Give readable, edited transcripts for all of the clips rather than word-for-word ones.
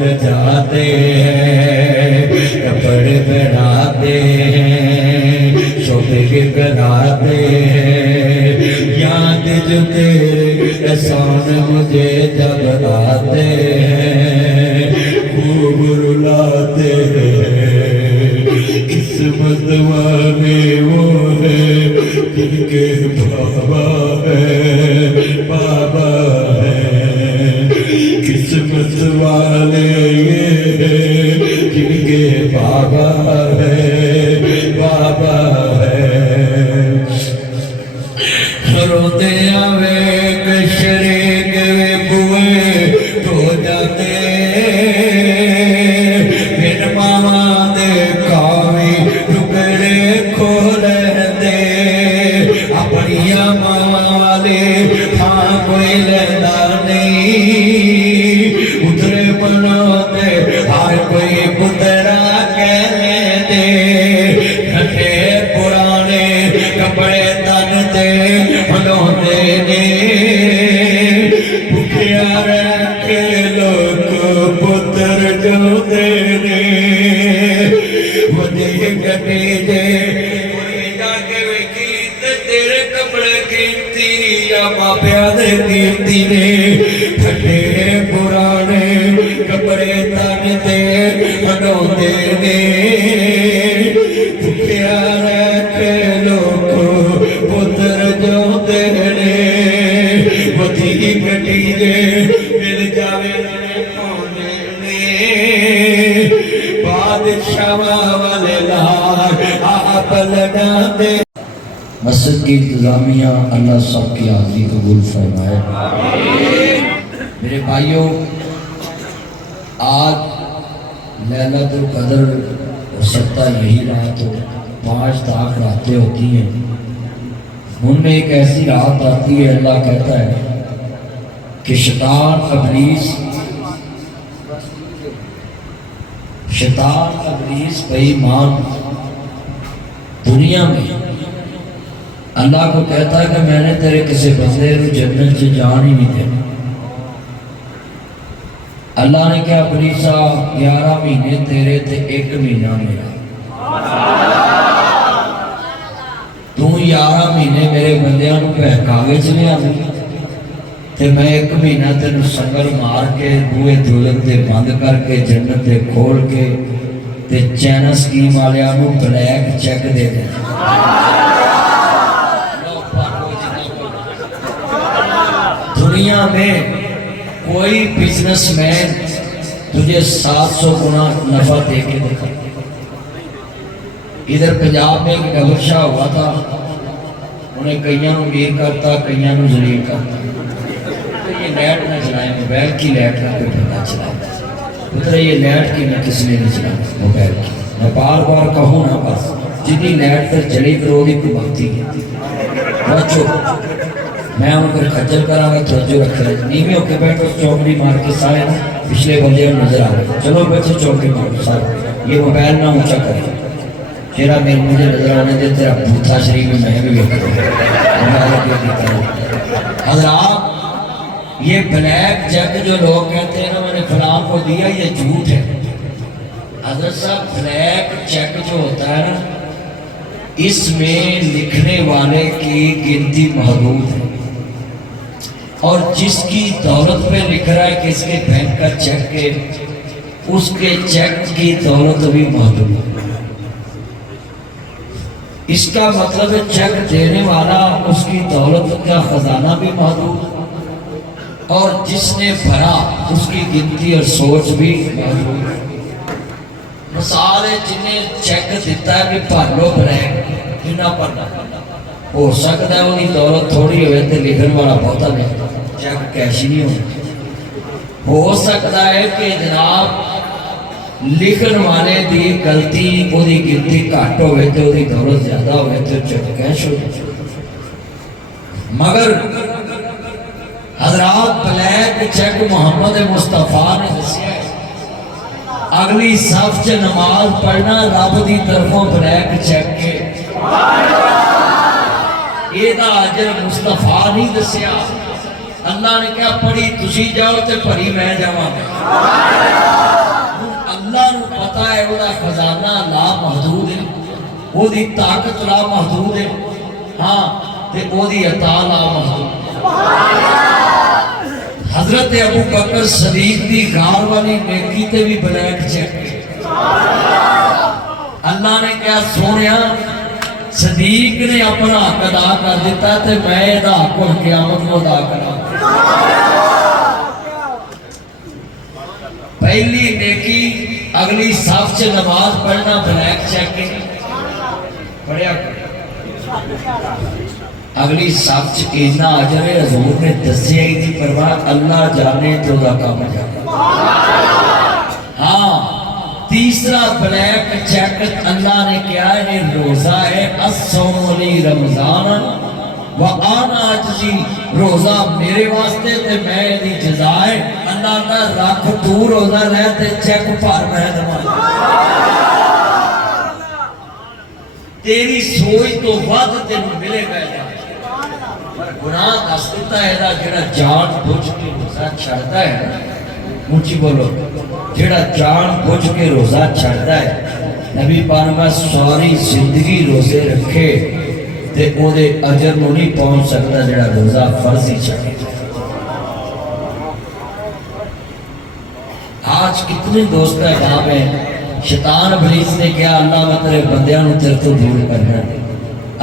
सजाते हैं, कपड़े पहनाते हैं, शोभे कराते हैं। याद जो तेरे एहसान मुझे जब आते हैं, खूब रुलाते हैं। किस्मत वाले वो है जिनके बाबा है, किस्मत वाले ये है जिनके बाबा है। रोते आवे शरीक बुए धो जाते, बिन मामा दे कावी टुकड़े खोल दे। अपनिया मामा वाले हाँ कोई लेना नहीं, उतरे बनाते हर कोई पुतरा कह दे। ठंडे पुराने कपड़े तन ते मनोते ने, भूखिया रख लोग पुत्र जोते ने। वधी गड्डी दे जाके वेखी ते तेरे कपड़े कीमती या मापिया दे कीमती ने। ठंडे पुराने कपड़े तन ते मनोते ने, भूखिया रख लोग पुत्र जोते ने। वधी गड्डी दे मिल जावे पाने ने, बादशाह वाले लाल आप लगा दे। मस्जिद की इंतजामिया अल्लाह सबकी हाज़िरी कबूल फरमाए। मेरे भाइयों, आज लैलतुल क़द्र हो सकता यही रात हो, 5 ताक रातें होती हैं। उनमें एक ऐसी रात आती है, अल्लाह कहता है कि शैतान इब्लीस बेईमान दुनिया में अल्लाह को कहता है कि मैंने तेरे किसी बंदे को जन्नत से जान ही नहीं देना। अल्लाह ने कहा इब्लीसा 11 महीने तेरे ते 1 महीना मेरा। तू 11 महीने मेरे बंदियां नूं बहकावे च लिया ते मैं 1 महीना तेन संगल मार के बूहे दौलत दे बंद करके जन्नत दे खोल के ते चाइना स्कीम वालियां नूं ब्लैक चेक दे दे। दुनिया में कोई बिजनेसमैन तुझे 700 गुना नफा दे के देखा। इधर पंजाब में एक नवशा हुआ था, उन्हें कईयों को अमीर करता, कईयों को जलील करता। तो ये लाइट ना चलाए, मोबाइल की लाइट ना कोई बंदा चलाए। पुत्र ये लाइट की ना किसी ने नहीं चलाई मोबाइल की। मैं बार बार कहूँ ना, बस जितनी लाइट पर जली करोगी को भक्ति है। मैं उनको खज्जल करांगा, तवज्जो रख रहे नीवे होके बैठो, चौकड़ी मार के सारे पिछले बंदे नजर आ रहे। चलो बैठो चौकड़ी मारो सारे, ये मोबाइल ना ऊंचा करे। तेरा मेरे मुझे नजर आने दे, तेरा बूथा शरीर में मैं भी हज़रात, ये ब्लैक चेक जो लोग कहते हैं ना मैंने फलां को दिया, ये झूठ है। हज़रत साहब, ब्लैक चेक जो होता है ना, इसमें लिखने वाले की गिनती महदूद है, और जिसकी दौलत पे लिख रहा है कि इसके बैंक का चेक है, उसके चेक की दौलत भी महदूद है। इसका मतलब है चेक देने वाला, उसकी दौलत का खजाना भी महदूद, और जिसने भरा उसकी गिनती और सोच भी महदूद। मिसाल है, जिन्हें चेक दिता है कि भर लो ब्लैक, कितना भरना हो सकता है उसकी दौलत थोड़ी हो तो लिखने वाला बहुता नहीं, चेक कैश नहीं हो सकता है कि जनाब लिखन वाले की गलती उसकी गिनती घट हो तो उसकी दौलत ज्यादा हो तो चेक कैश हो। मगर हजरात, ब्लैक चेक मोहम्मद मुस्तफा ने दसिया अगली सफ च नमाज पढ़ना रब की तरफों ब्लैक चेक के अजर मुस्तफा नहीं दसिया। अल्लाह ने क्या पढ़ी तुसी जाओ ते भरी मैं जावांगा। وہ دی طاقت لا محدود ہے ہاں تے وہ دی عطا لا محدود ہے حضرت ابو بکر صدیق دی غار والی نیکی تے بھی بلینک چیک اللہ نے کیا سونیا صدیق نے اپنا حق ادا کر دیتا تے میں ادا حق قیامت کو ادا کرا پہلی نیکی اگلی صف سے نماز پڑھنا بلیک چیک پڑھیا اگلی صف سے اتنا اجر ہے حضور نے دسیا ہی نہیں پرواہ اللہ جانے تو دا کام جانا ہاں تیسرا بلیک چیک اللہ نے کیا ہے روزہ ہے الصوم لی رمضان وآنا اجزی روزہ میرے واسطے تے میں دی جزا ہے اللہ کا رکھ تو روزہ رہ تے چیک پار میں دماغ تیری سوچ تو ود تینوں ملے گا گناہ دس دیتا ہے جڑا جان بوجھ کے روزہ چھڑتا ہے اونچی بولو جڑا جان بوجھ کے روزہ چھڑتا ہے نبی پاک ساری زندگی روزے رکھے تے او دے اجر نو نہیں پہنچ سکتا جڑا روزہ فرضی چھڑے آج کتنے دوست احباب ہیں شیطان ابلیس نے کیا اللہ میں تیرے بندیاں نو تیرے تو دور کرنا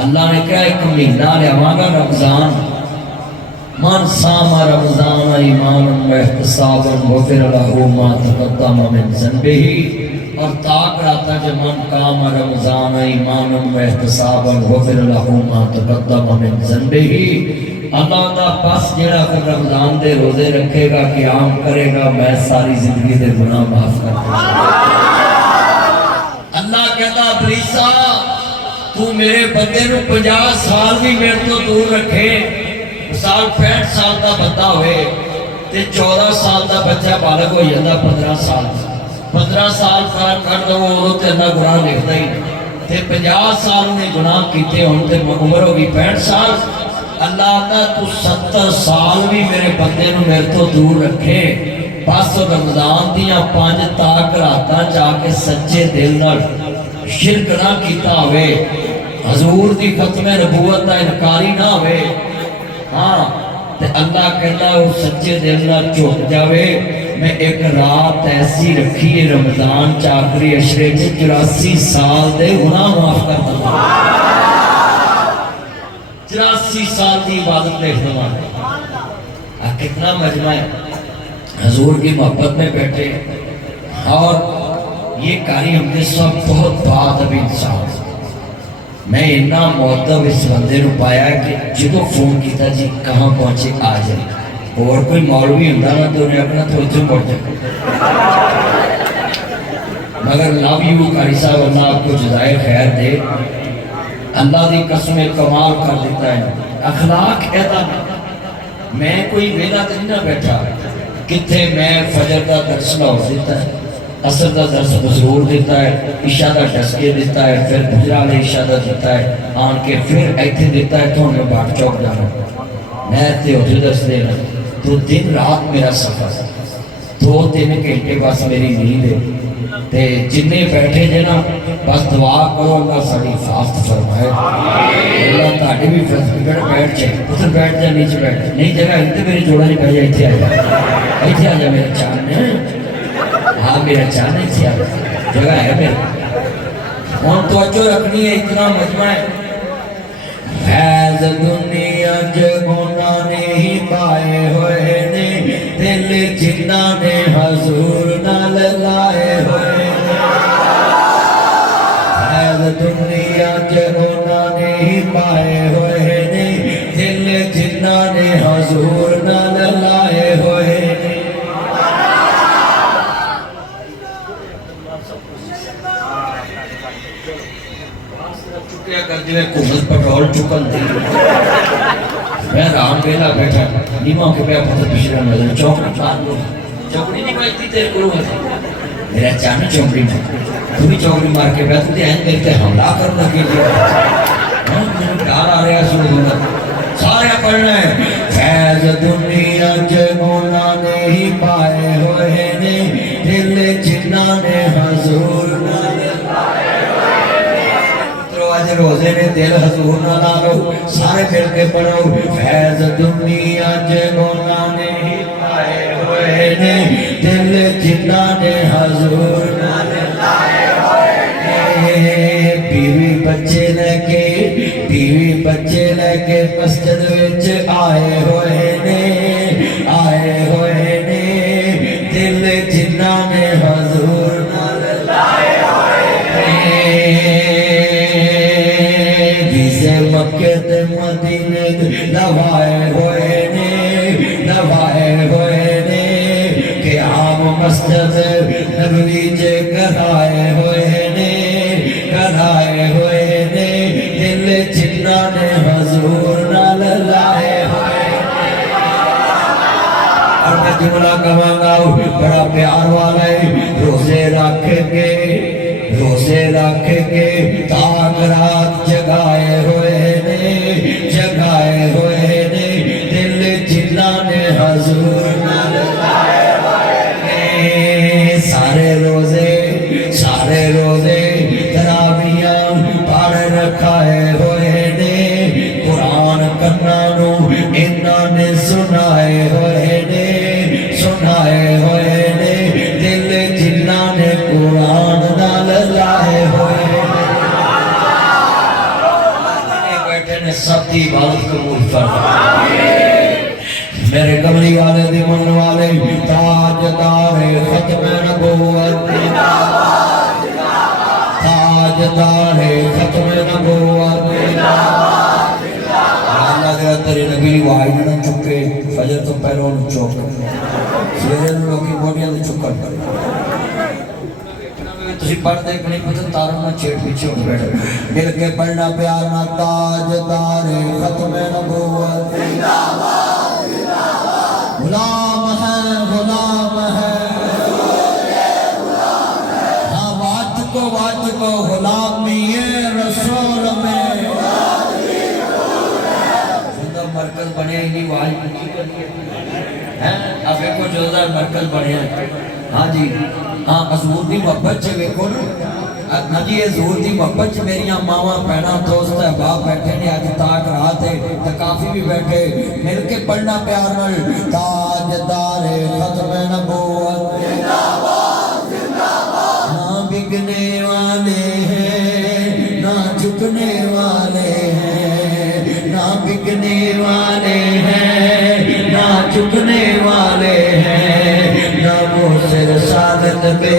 اللہ نے کیا ایک مہینہ لیاواں گا رمضان من صام رمضان ایمانا واحتسابا غفر له ما تقدم من ذنبه اور طاق رہتا کہ من قام رمضان ایمانا واحتسابا غفر له ما تقدم من ذنبه اللہ دا پاس جیڑا کہ رمضان دے روزے رکھے گا قیام کرے گا میں ساری زندگی دے گناہ معاف کر دوں اللہ کہتا ابلیسا تو میرے بندے نو 50 سال بھی میرے تو دور رکھے سال 65 سال دا بندہ ہوئے تے 14 سال دا بچہ بالغ ہو جاتا 15 سال 15 سال فرق کر دو وہ تے اللہ گناہ لکھتا ہی تے 50 سال نے گناہ کیتے ہوں تے عمر ہوگی 65 سال اللہ آتا تو 70 سال بھی میرے بندے نو میرے تو دور رکھے بس رمضان دیاں 5 تاک راتاں جا کے سچے دل نال شرک نہ کیتا ہوئے حضور دی ختم نبوت دا انکاری نہ ہوئے ہاں تے اللہ کہتا ہے وہ سچے دل نہ چوک جاوے میں ایک رات ایسی رکھی ہے رمضان چاکری اشرے میں 84 سال دے گناہ معاف کر دوں 84 سال دی عبادت دیکھ دوں کتنا مجمع ہے حضور کی محبت میں بیٹھے اور یہ کاری ہم نے سب بہت بات ابھی انسان میں اتنا معدب اس بندے نو پایا کہ جدو فون کیتا جی کہاں پہنچے آ جائے اور کوئی مولوی ہوتا نا تو انہیں اپنا توجہ پڑ جائے مگر لو یو قاری صاحب اللہ آپ کو جزائے خیر دے اللہ دی قسم کمال کر دیتا ہے اخلاق ایدا میں کوئی ویلا دن نہ بیٹھا کتھے میں فجر کا درس لاؤ دیتا ہے عصر کا درس مضرور دیتا ہے عشاء کا ٹسکے دیتا ہے پھر بجرال عشاء کا دیتا ہے آن کے پھر ایتھے دیتا ہے تو ہمیں باٹ چوک جانا میں تے ہو جو درس دینا تو دن رات میرا سفر 2-3 گھنٹے بس میری نیند ہے تے جنہیں بیٹھے جے نا بس دعا کرو اللہ ساری حفاظت فرمائے اللہ تاڑی بھی بگڑ بیٹھ جائے ادھر بیٹھ جائے نیچے بیٹھ جائے نہیں جگہ اتنے میری جوڑا نہیں پہ جائے اتنے آ جائے میرے چاند ہاں میرا چاند اتنے آ جائے جگہ ہے میرے ہم توجہ رکھنی ہے اتنا مجمع ہے فیض دنیا جگونا نے ہی پائے ہوئے نے دل جنہ نے حضور نال لائے ہوئے نے فیض دنیا جگونا نے ہی پائے ہوئے نے دل جنہ نے حضور نال لائے ہوئے نے کر جو ہے کمت پٹرول چکل دی میں رام بیلا بیٹھا نیمہ کے پہ پتہ پشرہ نظر چوکڑی مار لو چوکڑی نہیں بھائی تیرے کرو ہے میرا چاہنا چوکڑی مار تو بھی چوکڑی مار کے بیٹھ تے ہیں میرے تے حملہ کرنا کے لیے میرے کار آ رہا سنو دونگا سارے پڑھنا ہے فیض دنیا جگونا نے ہی پائے ہوئے نے دل جنہ نے حضور نہ پائے ہوئے نے آج روزے نے دل حضور نہ ڈالو سارے مل کے پڑھو فیض دنیا جگونا نے لائے ہوئے نے دل جنہ نے حضور نہ لائے ہوئے نے بیوی بچے لے کے مسجد وچ آئے ہوئے نے دل جنہ نے حضور نہ لائے جسے مکے تے مدینے لوائے ہوئے نے کہ عام مسجد نبوی جے کرائے ہوئے نے دل جنہ نے حضور نال لائے ہوئے اور میں جملہ کہاں گا بڑا پیار والا ہے روزے رکھ کے تاک رات جگائے ہوئے نے دل جنہ نے حضور نال لائے ہوئے نے سارے روزے تراویاں پڑھ رکھائے ہوئے نے قرآن کناں نو انہاں نے سنائے ہوئے نے دل جنہ نے قرآن نال لائے ہوئے بیٹھے نے سب کی عبادت قبول فرما میرے کملی والے دی من والے تاجدار ختم نبوت تاجدار ختم نبوت اللہ تیرے نبی واحد نہ چکے فجر تو پہلوں چوک سویرے لوگی بوٹیاں دے چکر پڑے تسی پڑھ دے کنی پتہ تاروں نہ چھیٹ پیچھے ہو بیٹھے مل کے پڑھنا پیار نہ تاجدار ختم نبوت غلام ہے ہاں واج کو غلامی رسول میں مرکز بنے ہی واج اب ایک جوزہ مرکز بنے ہاں جی ہاں حضور دی محبت چھے ویکھو نا جی حضور دی محبت چھے میری ماما پہنا دوست ہے باپ بیٹھے نے آج تاک رات ہے تکافی بھی بیٹھے مل کے پڑھنا پیار نل تاجدار ختم نبوت نہ بگنے والے ہیں نہ جھکنے والے ہیں نہ بگنے والے ہیں نہ جھکنے والے ہیں نہ موسر سادت پہ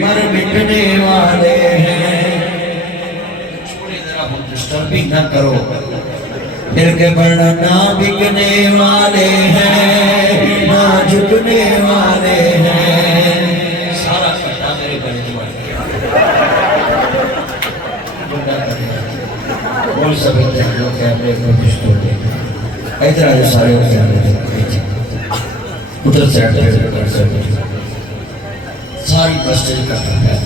مر مٹنے والے ہیں چھوڑے ذرا ہم ڈسٹربی نہ کرو مل کے پڑھنا نہ بگنے والے ہیں نہ جھکنے والے ہیں سارا کٹا میرے بڑے بول سکتے ہیں جو کیمرے کو پشتو دے ادھر آجو سارے ہو جانے ادھر سیٹ کر سکتے ساری مسجد کرتا ہے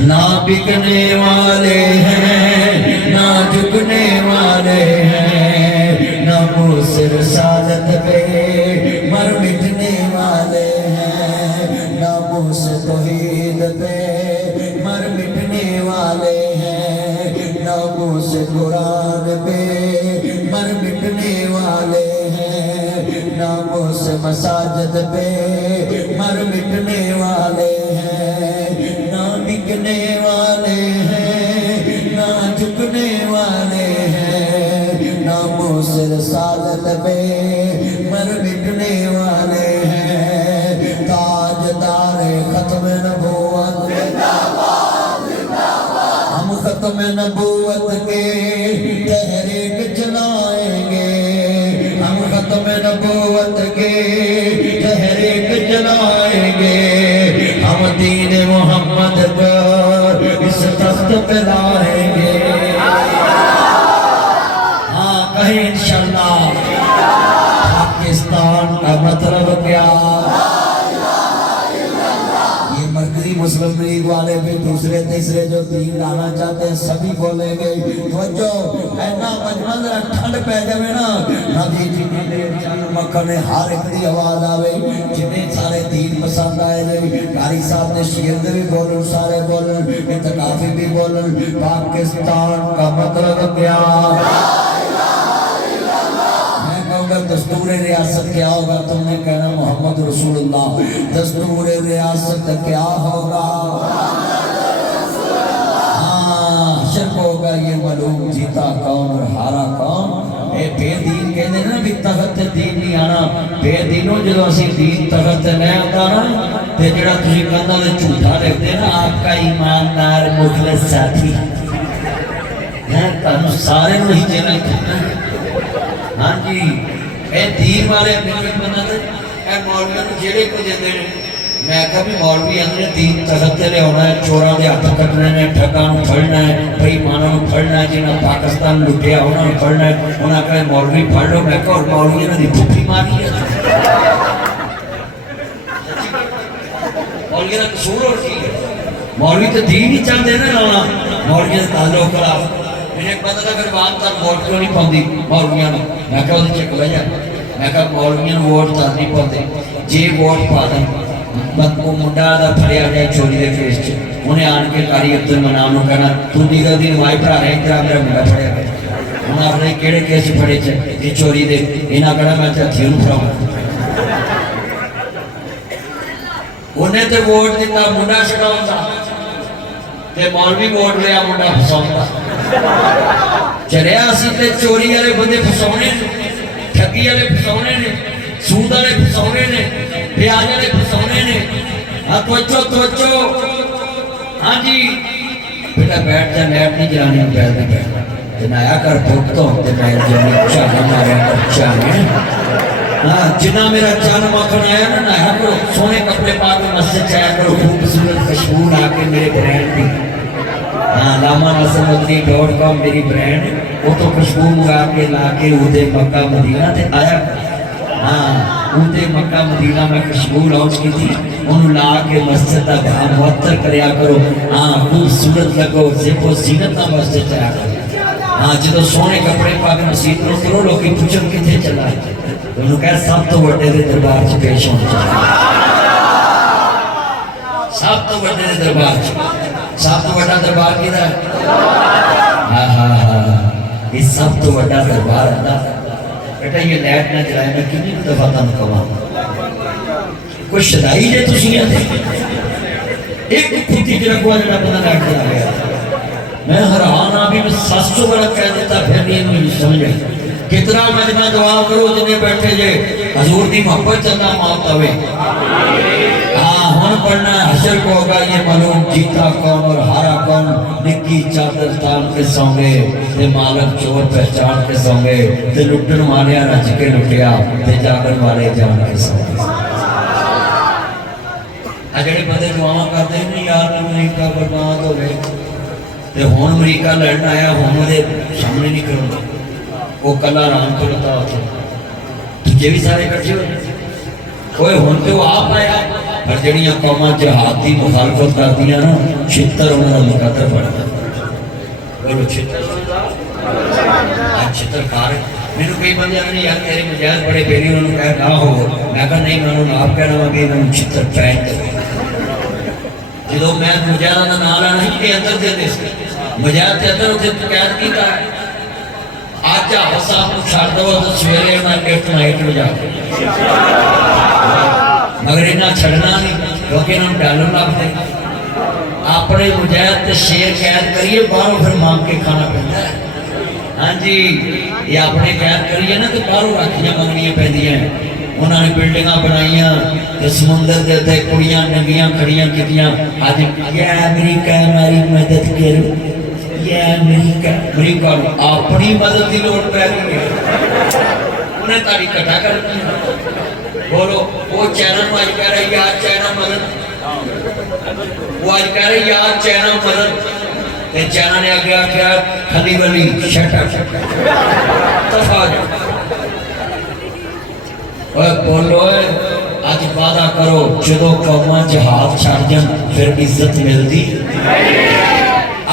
نہ بکنے والے ہیں نہ جھکنے والے ہیں نہ موسر سادت پہ مر مٹنے والے ہیں نہ موسر توحید پہ مر مٹنے والے ہیں نہ موسر قرآن پہ مر مٹنے والے ہیں نہ موسر مساجد پہ مر مٹنے والے ہیں نہ بکنے والے ہیں نہ جھکنے والے ہیں نہ موسر سادت پہ مر مٹنے والے ہیں تاجدار ختم نبوت ہم ختم نبوت کے تحریک چلائیں گے ہم ختم نبوت کے تحریک چلائیں گے ہم دین محمد پر اس تخت پہ لائیں گے ہاں کہیں انشاءاللہ پاکستان کا مطلب کیا یہ مرکزی مسلم لیگ والے بھی دوسرے تیسرے جو دین لانا چاہتے ہیں سبھی بولیں گے توجہ اینا مجمل ذرا ٹھنڈ پہ جائے نا جی جنہیں چند مکہ میں ہر ایک دی آواز آوے جنہیں سارے دین پسند पसंद आए जी कारी साहब ने शिरद भी बोलन सारे बोलन इतकाफी भी बोलन पाकिस्तान का मतलब क्या मैं कहूँगा दस्तूर रियासत क्या होगा तुमने कहना मोहम्मद रसूलुल्लाह दस्तूर रियासत क्या होगा होगा ये मालूम जीता कौन और हारा कौन ए बेदीन कहते ना भी तखत दीन नहीं आना बेदीनों जो असी दीन तखत नहीं आता ना ते जेड़ा तुसी कंधा ते झूठा लिखते ना आपका ईमानदार मुखलिस साथी है तुम सारे नु ही देना हां जी ए दीन वाले मेरे बंदा ते ए मौलवी नु जेड़े को देंदे ने मैं कहा भी मौलवी अंदर तीन तखत ले आना है चोरा के हाथ कटने ने ठगा नु फड़ना है बेईमाना नु फड़ना है जिन्हें पाकिस्तान लुटिया उन्होंने फड़ना है उन्हें कहा मौलवी फड़ लो मैं कहा मौलवी ने भुखी मारी है मौलवी का कसूर और की है मौलवी तो दीन ही चाहते ना लाना मौलवी का ताल्लुक खराब मैंने पता था फिर बात तक वोट क्यों नहीं पाती मौलवियों ने मैं कहा उसे चेक भैया मैं कहा मौलवियों वोट तक नहीं पाते जे वोट पा दें वो मुंडा दा फड़िया गया चोरी के केस च उन्हें आन के कारी अब्दुल मनाम नु कहना तू निकल दी नवाई भरा रहे तेरा मेरा मुंडा फड़िया गया उन्हें अपने केड़े केस फड़े च ये चोरी दे इन्हें कहना मैं ते हथियों फड़ाऊं उन्हें ते वोट दिता मुंडा छड़ाउंदा ते मौलवी वोट लिया मुंडा फसाउंदा चलिया असी ते चोरी वाले बंदे फसाउणे ठगी वाले फसाउणे ने सूद वाले फसाउणे ने ब्याज वाले फसाने ने तवज्जो हाँ जी बेटा बैठ जा लैट नहीं जलानी बैठ नहीं बैठना जनाया कर भुख तो ते मैं जनी चाहे मारे चाहे हाँ जिना मेरा जान मखन आया ना नहाया करो सोने कपड़े पा के मस्जिद जाया करो खूबसूरत खुशबू ला के मेरे ब्रांड की हाँ लामा nasrmudni.com मेरी ब्रांड वो तो खुशबू मंगा के ला के उदे मक्का मदीना ते आया हाँ उनते मक्का मदीना में खुशबू लॉन्च की थी उन्होंने ला के मस्जिद का बाहर मुअत्तर करया करो हाँ खूबसूरत लगो ज़िपो ज़ीनत ना मस्जिद जाया करो हाँ जो सोने कपड़े पा के मस्जिद में करो लोग पूछन किथे चला है उन्होंने कहा सब तो बड़े दे दरबार च पेश होना चाहिए सब तो बड़े दे दरबार च सब तो बड़ा दरबार किधर है हाँ हाँ हाँ ये सब तो बड़ा दरबार है बेटा ये लैट ना जलाए मैं कितनी दफा तुम कहा कुछ शदाई जे तुसी एक खुदी च रखवा जरा बंदा लैट जला गया मैं हैरान आ भी मैं 700 बड़ा कह देता फिर नहीं मुझे समझ आई कितना मजमा दुआ करो जिन्हें बैठे जे हजूर की मोहब्बत चलना मौत आवे हाँ हुन पढ़ना हशर को होगा ये मालूम जीता कौन और हारा कौन निक्की चादर तान के सौंगे ते मालक चोर पहचान के सौंगे ते लुटन वाले रज के लुटिया ते जागन वाले जान के सौंगे जेडे बंदे दुआवां करते हैं यार अमरीका बर्बाद हो गए ते हुन अमरीका लड़न आया हुन ओदे सामने नहीं करूंगा वो कला राम को लता होते ये भी सारे इकट्ठे हो कोई हुन ते वो आप आया पर जड़ियां कौमां जिहाद दी मुखालफत करदियां ना छितर उन्हां दा मुकद्दर पड़दा बोलो छितर उन्हां छितरकार मैनू कई बंदे आने यार तेरे मुजाहिद बड़े बेरी उन्होंने कहा ना हो मैं कहा नहीं मैं उन्होंने आप कहना वा कि इन्होंने छितर पैन जो मैं मुजाहिद का नाम लेना ही के अंदर दे मुजाहिद के अंदर उसे कैद किया आज साहब को छड़ दो तो सवेरे मैं लेफ्ट नाइट में जाके मगर इन्हें छड़ना नहीं क्योंकि इन्होंने डालर लगते अपने मुजाहिद ते शेर कैद करिए बाहरों फिर मांग के खाना पैंदा है हाँ जी ये अपने कैद करिए ना तो बाहरों राखियां मंगनियां पैंदियां उन्होंने बिल्डिंगां बनाइयां ते समुंदर दे उत्ते कुड़ियां नंगियां खड़ियां कीतियां अज ये अमेरिका हमारी मदद करो ये अमेरिका अमेरिका अपनी मदद की लोड़ पै गई है उन्हें तारी कटा कर बोलो वो चाइना में आज कह रहे यार चाइना मदद वो आज कह रहे यार चाइना मदद ते चाइना ने आगे आख्या खली वली शट अप दफा ओए बोलो आज वादा करो जो कौमां जहाज छड़ जान फिर इज्जत मिलती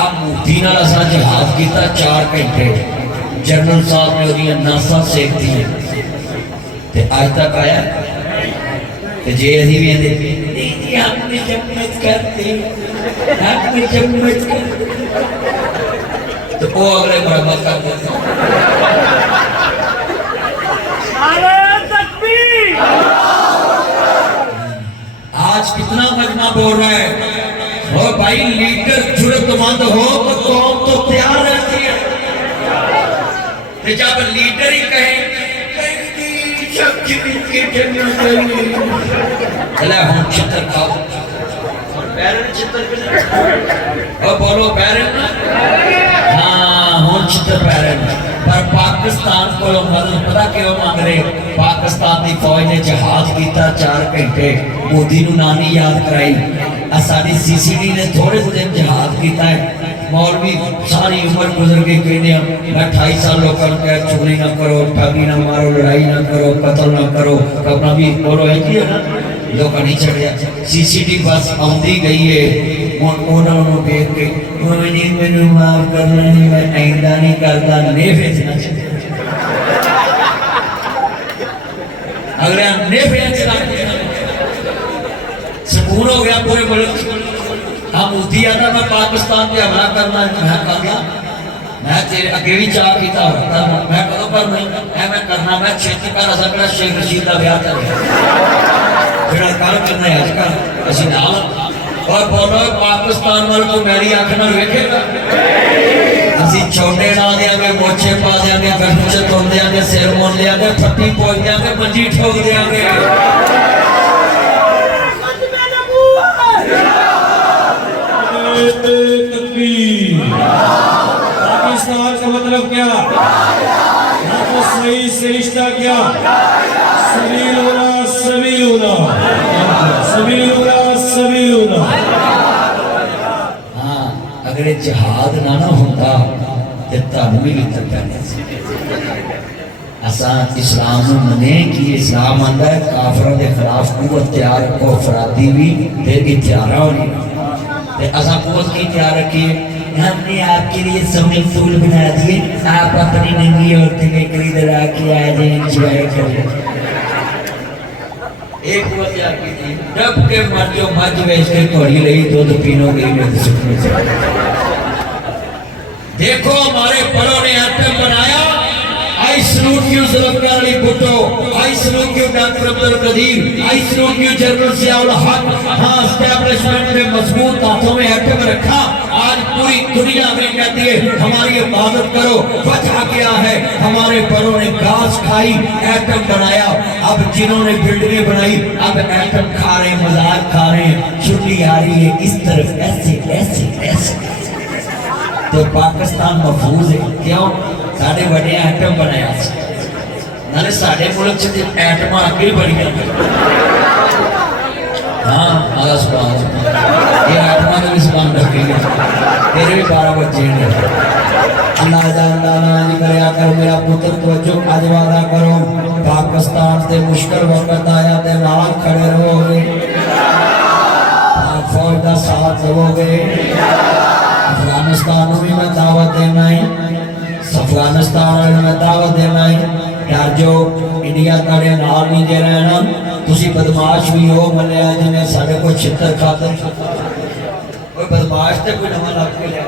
अब मोदी नाल असां जहाज कीता 4 घंटे जनरल साहब ने ओदियां नासां सेक दी ते आज तक आया ते जे असीं भी ہم نے جمت کرتے ہم نے جمت کرتے تو وہ اگلے مرمت کر دیتے آج کتنا مجمع بول رہا ہے اور بھائی لیڈر جرت مند ہو تو قوم تو تیار رہتی ہے جب لیڈر ہی کہیں چلے ہم چھتر کھاؤ بیرن چھتر اور بولو بیرن ہاں ہم چھتر بیرن پر پاکستان کو مدد پتا کیوں مانگ رہے پاکستان دی فوج نے جہاد کیتا 4 گھنٹے مودی نو نانی یاد کرائی ساری سی سی ڈی نے تھوڑے دن جہاد کیتا ہے مولوی ساری عمر گزر کے کہنے ہیں میں 28 سال لوگوں کو چوری نہ کرو ٹھگی نہ مارو لڑائی نہ کرو قتل نہ کرو اپنا بھی بولو ہے کہ لوگ نہیں چڑھیا سی سی ڈی بس آندھی گئی ہے انہوں نے دیکھ کے میں نے معاف کرنا نہیں میں آئندہ نہیں کرتا نہیں بھیجنا چاہتا اگر نہیں بھیجنا سکون ہو گیا پورے ملک ہم اُدھی آنا میں پاکستان پہ حملہ کرنا ہے میں کرنا میں تیرے اگے بھی چاہ کیتا ہوتا میں کدوں پر نہیں میں کرنا میں چھتی کا رسا کرا شیخ رشید کا بیعت ہے پھر کار کرنا ہے آج کل اسی نال اور بولو پاکستان والے کو میری آنکھ نہ دیکھے گا اسی چھوٹے ڈال دیا گے موچے پا دیا گے گھنچے توڑ دیا گے سر مون دیا گے پھٹی پہنچ دیا گے منجی ٹھوک دیا گے پاکستان کا مطلب کیا تو صحیح سے رشتہ کیا سبیلونا سبیلونا سبیلونا سبیلونا ہاں اگر جہاد نہ ہوتا تو تعمیل اتر پہنے سے اساں اسلام منے کی اسلام آندہ ہے کافروں کے خلاف قوت تیار کو افرادی بھی دے اتیارہ ہونی اساں قوت کی تیار رکھیے ہم نے آپ کے لیے سوئنگ پول بنا دیے آپ اپنی ننگی عورتیں کے قریب را کے آئے جائیں انجوائے کریں ایک قوت تیار کی تھی ڈب کے مرجو مرج ویس کے کوڑی لئی دو پینوں گئی میں سکنے سے دیکھو ہمارے بڑوں نے ایٹم بنایا I salute you Zulfikar Ali Bhutto I salute you Dr. Abdul Qadir I salute you General Ziaul Haq ہاں اسٹیبلشمنٹ نے مضبوط ہاتھوں میں ایٹم رکھا آج پوری دنیا میں کہتی ہے ہماری عبادت کرو وجہ کیا ہے ہمارے بڑوں نے گاز کھائی ایٹم بنایا اب جنہوں نے بلڈنگیں بنائی اب ایٹم کھا رہے ہیں مزار کھا رہے ہیں چھٹی آ رہی ہے اس طرف ایسے ایسے ایسے تو پاکستان محفوظ ہے کیوں ساڑھے بڑے ایٹم بنایا نالے ساڑھے ملک چھتے ایٹم آگے بڑی گیا ہاں آگا سبحان یہ ایٹم آگے بھی سبحان رکھیں گے تیرے بھی 12 بچے ہیں اللہ جان دانا کریا کر میرا پتر توجہ آج وعدہ کرو پاکستان سے مشکل وقت آیا تے نال کھڑے رہو گے فوج دا ساتھ رہو گے افغانستان بھی میں دعوت دینا ہے افغانستان میں دعوت دینا ہے یار جو انڈیا کڑے نال نہیں دے رہے ہیں تسی بدماش بھی ہو ملے ہیں جنہیں سارے کو چھتر کھاتے کوئی بدماش تے کوئی نمہ لگ کے لیا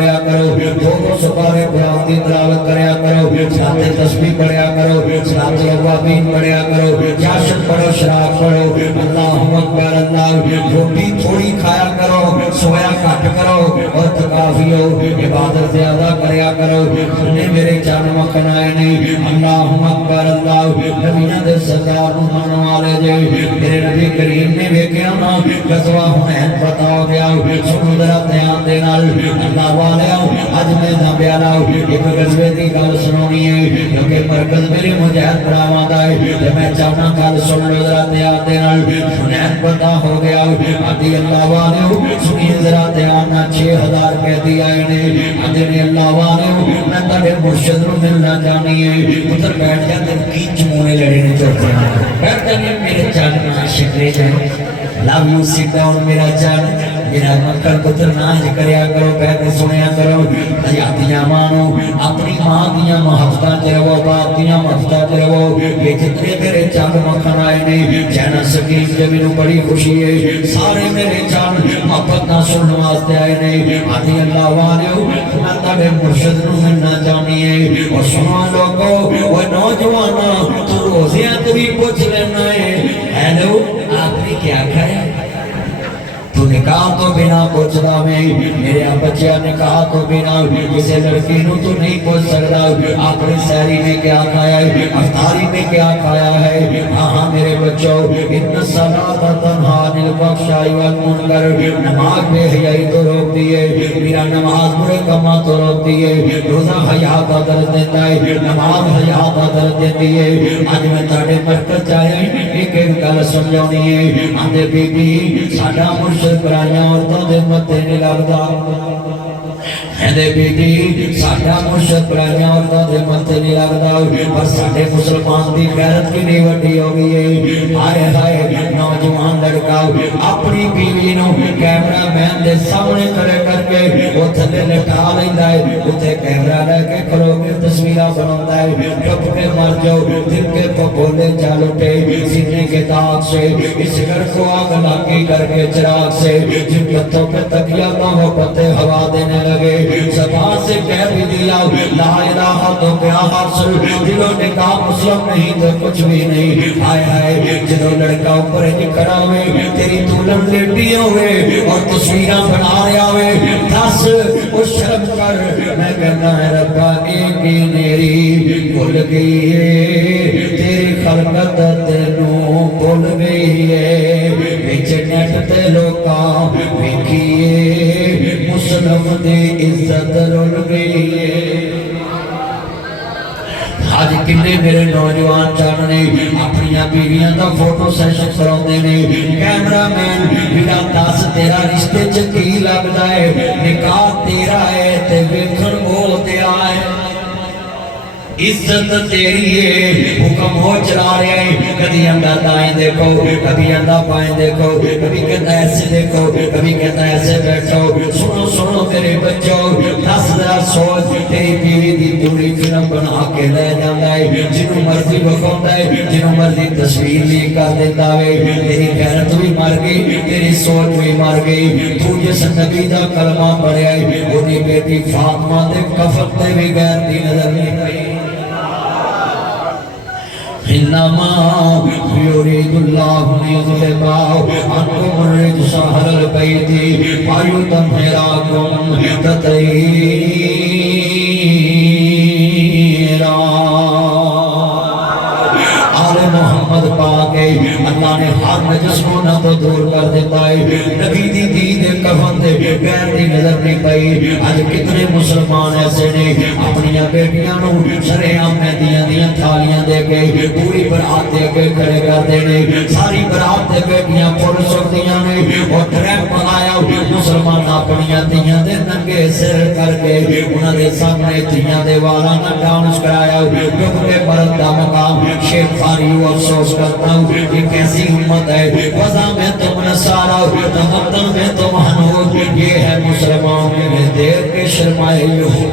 کریا کرو جو سپارے قرآن کی تلاوت کریا کرو ساتھ تسبیح پڑھیا کرو ساتھ الاوابین پڑھیا کرو یاشر پڑھو شراب پڑھو اللہم اکبر اللہ روٹی تھوڑی کھایا کرو سویا کٹ کرو اور تکافی ہو عبادت زیادہ کریا کرو نے میرے جان مکنائے نہیں اللہم اکبر اللہ نبینا دے سرکار نمانو والے جے میرے نبی کریم نے ویکیا نا غزوہ ہنین پتا ہو گیا سمودرہ دیان دینال اللہ آج میں نہ بیانا ایک غزوے کی گل سنونی ہے کیونکہ مرکز میری مجاہد براواد آئے جب میں چاہنا گل سن لو ذرا دیا دینا سنین پتا ہو گیا آدھی اللہ والے سنین ذرا دیانا 6000 کہتی آئے نے آدھی نے اللہ والے میں تڑے مرشد رو ملنا جانی ہے اتر بیٹھ جاتے کی چمونے لڑے نے چوکتے ہیں بیٹھ جانے میرے جان میں شکرے جائیں love you sit down میرا جان मेरा मक्खन पुत्र नाज करया करो, बह के सुनिया करो। हयातियां मानो अपनी मां दियां मोहब्बतां च रहो, बाप दियां मोहब्बतां च रहो। ये जितने मेरे चंद मक्खन आए ने जैना सकीम से मैनू बड़ी खुशी है, सारे मेरे चंद मोहब्बत ना सुनने वास्ते आए ने। आदि अल्लाह वालेओ मैं तेरे मुर्शिद नू मिलना चाहनी है। और सुनो लोगो वो नौजवाना तू रोज़ियां तो भी पूछ लेना है, हेलो आपने क्या खाया? तू निकाह तो बिना पूछदा में मेरे बच्चिया निकाह तो बिना किसी लड़की नू तू नहीं पूछ सकता आपने सहरी में क्या खाया है, अफ्तारी में क्या खाया है। हाँ मेरे बच्चों, इन्ना सलात तन्हा अनिल फहशाई वल मुनकर, नमाज बेहयाई तो रोकती है, मेरा नमाज बुरे कामां तो रोकती है। रोजा हया का दर्द देता है, नमाज हया का दर्द देती है। आज मैं तेरे मरकज च आया एक एक गल समझानी है। आंदे बीबी साडा मुर्शिद पराइयां औरतों दे मत्थे नहीं लगदा, कहते बीबी साडा मुर्शिद पराइयां औरतों दे मत्थे नहीं लगदा। पर साडे मुसलमान दी गैरत कितनी वड्डी हो गई है। हाय हाय नौजवान लड़का अपनी बीवी नू कैमरा मैन दे सामने खड़े करके वो थल्ले लटा लैंदा है, उत्थे कैमरा लेके खड़ोके तस्वीरां बनांदा है। चुप के मर जाओ, दिल के पकोले चल उठे सीने के दाग से, इस घर को आग लागी करके चिराग से, जिन पत्तों पे तकिया था वो पत्ते हवा देने लगे। ज़बान से कह भी दिया ला इलाहा तो क्या हासिल, दिलों ने कहा मुस्लिम नहीं तो कुछ भी नहीं। हाय हाय जो लड़का ऊपर खड़ा हुए तेरी दुल्हन लेटी हुए और तस्वीर बना रहा हुए, दस वो शर्म कर। मैं कहना है रब्बा एक ही मेरी भूल गई है, तेरी खलकत तेनू भूल गई है। बिच नेट ते लोकां वेखिए मुस्लिम दी इज्जत रुल गई है। आज किन्ने मेरे नौजवान चाहने अपनिया बीवियां का फोटो सैशन कराते ने। कैमरामैन बिना दस तेरा रिश्ते च की लगता है, निकाह तेरा है ते वेखण बोल तेरा है, इज्जत तेरी है, हुक्म हो चला रहा है। कभी अंडा दाएं देखो, कभी अंडा बाएं देखो, कभी कहता ऐसे देखो, कभी कहता ऐसे बैठो। सुनो सुनो मेरे बच्चों, 10 जरा सोच, तेरी बीवी की पूरी फिल्म बना के ले जाता है, जिन्हों मर्जी बखाता है, जिन्हों मर्जी तस्वीर ली कर देता है। तेरी गैरत भी मर गई, तेरी सोच भी मर गई। तू जिस नबी का कलमा पढ़िया है, उसकी बेटी फातिमा के कफन ते भी गैरती नजर नहीं आई। इन्नमा युरीदुल्लाहु लियुज़हिबा अन्कुम अर्रिज्स अहलल बैति व युतahhirakum तत्हीरा। आले मोहम्मद पाक अल्लाह ने हर नजस को ना तो दूर कर देता है। नबी दी दीद कफन दे पैर दी नजर नहीं पाई। आज कितने मुसलमान ऐसे ने अपनी बेटियां नू सरेआम मेहंदियां दियां थालियां दे के पूरी बरात दे के खड़े कर देने। सारी बरात दे बेटियां फुल सकदियां ने और ट्रैप बनाया मुसलमान अपनियां धीयां दे नंगे सिर करके उन्हां दे सामने धीयां दे वालां दा डांस कराया। डुब के मरद दा मकाम शेख फारी अफसोस करता हूँ, ये कैसी उम्मत है। वज़ा में तुम नसारा, तमद्दुन में तुम हनूद, ये है मुसलमान के देव के शर्माए यहूद।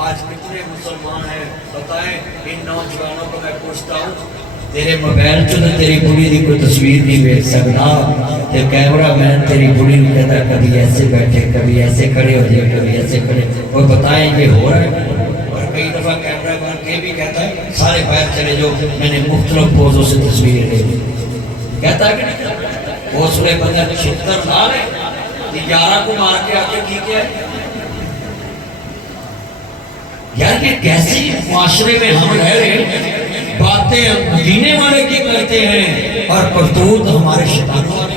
आज कितने मुसलमान हैं बताएं। इन नौजवानों को मैं पूछता हूँ, तेरे मोबाइल चो तो तेरी बुढ़ी की कोई तस्वीर नहीं देख सकता, ते कैमरा मैन तेरी बुढ़ी को कहता कभी ऐसे बैठे, कभी ऐसे खड़े हो जाए, कभी ऐसे खड़े। और बताएं ये हो रहा है। कई दफा कैमरा मैन ये भी कहता है सारे बाहर चले जाओ, मैंने मुख्तलिफ पोजों से तस्वीरें ले ली। कहता है कि हौसले बंदा 76 साल है, 11 को मार के आके की क्या है यार। ये कैसी मुआशरे में हम रह रहे हैं। बातें मदीने वाले की करते हैं और करतूत हमारे शैतानों वाले।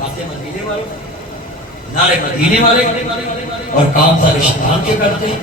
बातें मदीने वाले, नारे मदीने वाले और काम सारे शैतान के करते हैं।